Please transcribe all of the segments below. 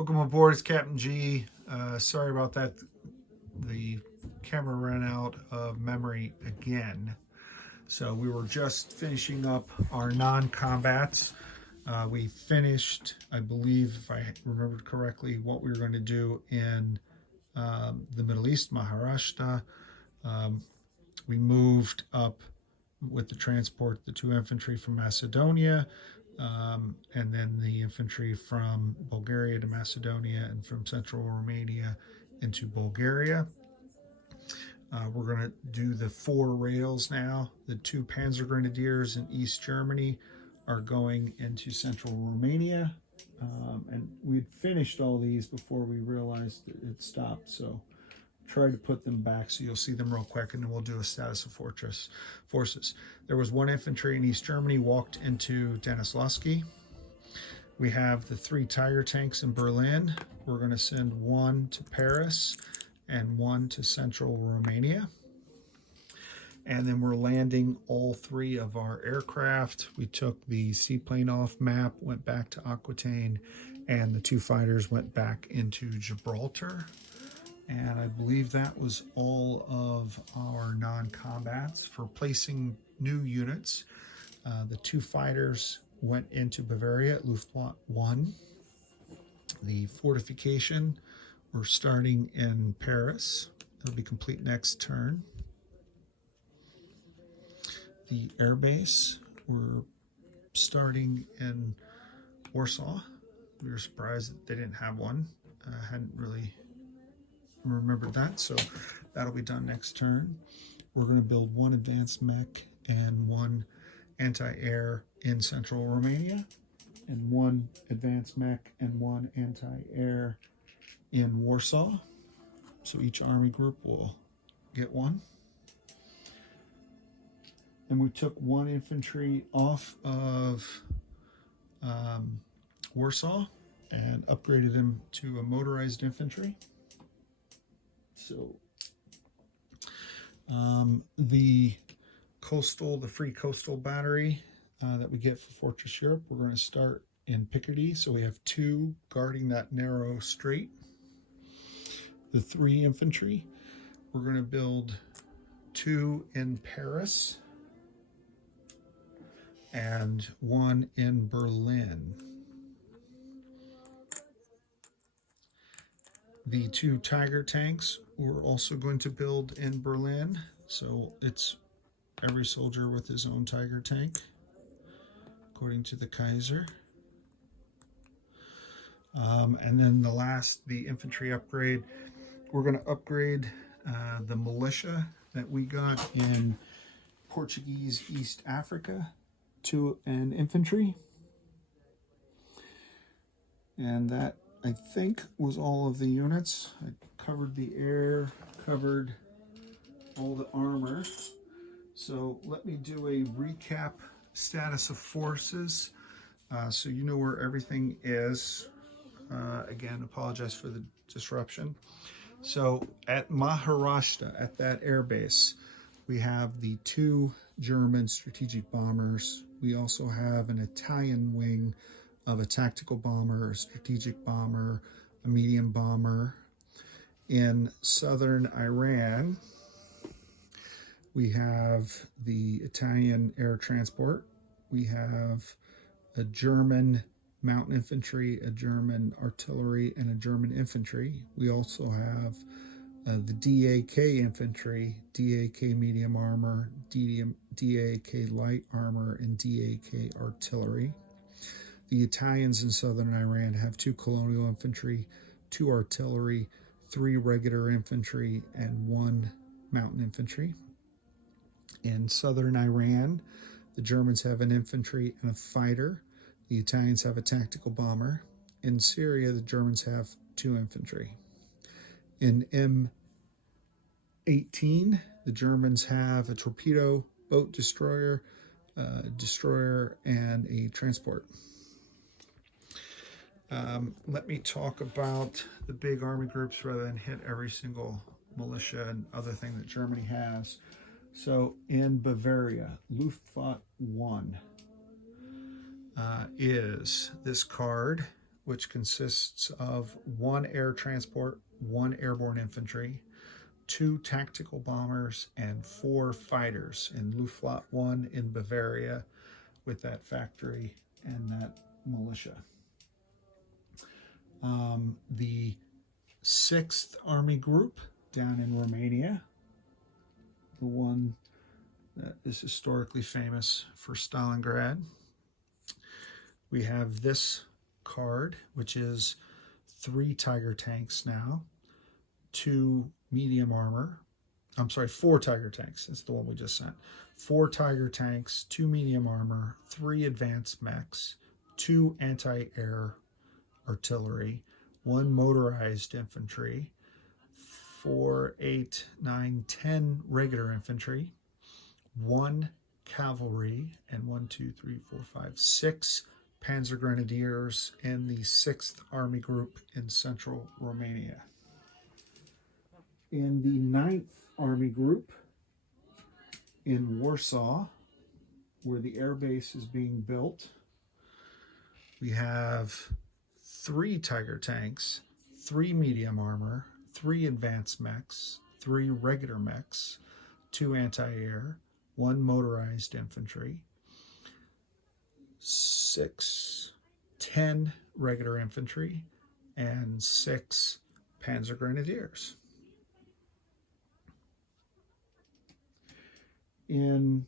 Welcome aboard, it's Captain G. Sorry about that. The camera ran out of memory again. So we were just finishing up our non-combats. We finished, I believe, if I remembered correctly, what we were going to do in the Middle East, Maharashtra. We moved up with the transport, the 2 infantry from Macedonia, and then the infantry from Bulgaria to Macedonia and from central Romania into Bulgaria. We're going to do the 4 rails now. The 2 Panzer Grenadiers in East Germany are going into central Romania. And we'd finished all these before we realized it stopped. So try to put them back so you'll see them real quick, and then we'll do a status of forces. There was 1 infantry in East Germany walked into Stanislawski. We have the 3 Tiger tanks in Berlin. We're going to send 1 to Paris and 1 to central Romania. And then we're landing all 3 of our aircraft. We took the seaplane off map, went back to Aquitaine, and the 2 fighters went back into Gibraltar. And I believe that was all of our non-combats. For placing new units, the 2 fighters went into Bavaria at Luftwaffe 1. The fortification, we're starting in Paris. It'll be complete next turn. The airbase, we're starting in Warsaw. We were surprised that they didn't have one. Hadn't really remembered that, so that'll be done next turn. We're going to build 1 advanced mech and 1 anti-air in central Romania, and 1 advanced mech and 1 anti-air in Warsaw. So each army group will get 1. And we took 1 infantry off of Warsaw and upgraded him to a motorized infantry. So the free coastal battery that we get for Fortress Europe, we're going to start in Picardy. So we have 2 guarding that narrow strait. The 3 infantry, we're going to build 2 in Paris and 1 in Berlin. The 2 Tiger tanks we're also going to build in Berlin. So it's every soldier with his own Tiger tank, according to the Kaiser. And then the infantry upgrade, we're going to upgrade the militia that we got in Portuguese East Africa to an infantry. And that, I think, was all of the units. I covered the air, covered all the armor. So let me do a recap status of forces so you know where everything is. Again, apologize for the disruption. So at Maharashtra, at that airbase, we have the 2 German strategic bombers. We also have an Italian wing of a tactical bomber, a strategic bomber, a medium bomber. In southern Iran, we have the Italian air transport. We have a German mountain infantry, a German artillery, and a German infantry. We also have the DAK infantry, DAK medium armor, DAK light armor, and DAK artillery. The Italians in southern Iran have 2 colonial infantry, 2 artillery, 3 regular infantry, and 1 mountain infantry. In southern Iran, the Germans have an infantry and a fighter. The Italians have a tactical bomber. In Syria, the Germans have 2 infantry. In M18, the Germans have a torpedo, boat destroyer, and a transport. Let me talk about the big army groups rather than hit every single militia and other thing that Germany has. So in Bavaria, Luftwaffe 1 is this card, which consists of 1 air transport, 1 airborne infantry, 2 tactical bombers, and 4 fighters in Luftflotte 1 in Bavaria with that factory and that militia. The 6th Army Group down in Romania, the one that is historically famous for Stalingrad. We have this card, which is 3 Tiger tanks now, 2 medium armor. I'm sorry, 4 Tiger tanks. That's the one we just sent. 4 Tiger tanks, 2 medium armor, 3 advanced mechs, 2 anti-air artillery, 1 motorized infantry, 4, 8, 9, 10 regular infantry, 1 cavalry, and 1, 2, 3, 4, 5, 6 Panzer Grenadiers in the 6th Army Group in central Romania. In the 9th Army Group in Warsaw, where the air base is being built, we have 3 Tiger tanks, 3 medium armor, 3 advanced mechs, 3 regular mechs, 2 anti-air, 1 motorized infantry, 10 regular infantry, and 6 Panzer Grenadiers. In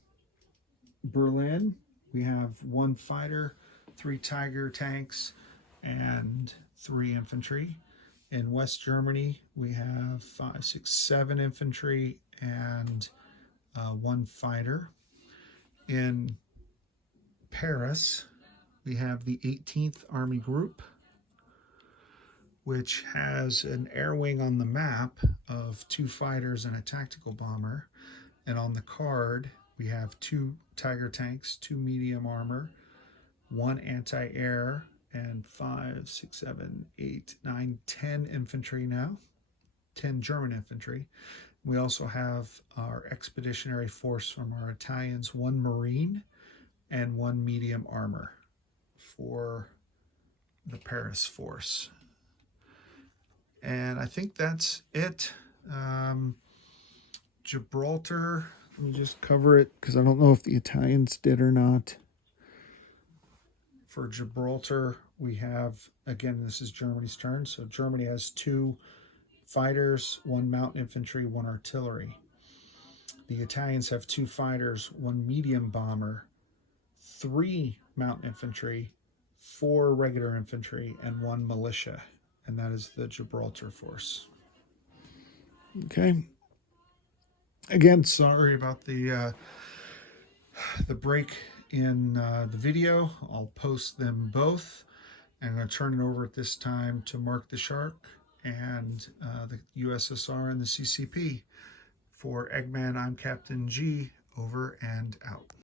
Berlin, we have 1 fighter, 3 Tiger tanks, and 3 infantry. In West Germany, we have 5, 6, 7 infantry and 1 fighter. In Paris, we have the 18th Army Group, which has an air wing on the map of 2 fighters and a tactical bomber. And on the card, we have 2 Tiger tanks, 2 medium armor, 1 anti-air, and 5, 6, 7, 8, 9, 10 infantry now, 10 German infantry. We also have our expeditionary force from our Italians, 1 Marine and 1 medium armor for the Paris force. And I think that's it. Gibraltar, let me just cover it because I don't know if the Italians did or not. For Gibraltar, we have, again, this is Germany's turn. So Germany has 2 fighters, 1 mountain infantry, 1 artillery. The Italians have 2 fighters, 1 medium bomber, 3 mountain infantry, 4 regular infantry, and 1 militia. And that is the Gibraltar force. Okay. Again, sorry about the break in the video. I'll post them both. I'm going to turn it over at this time to Mark the Shark and the USSR and the CCP. For Eggman, I'm Captain G. Over and out.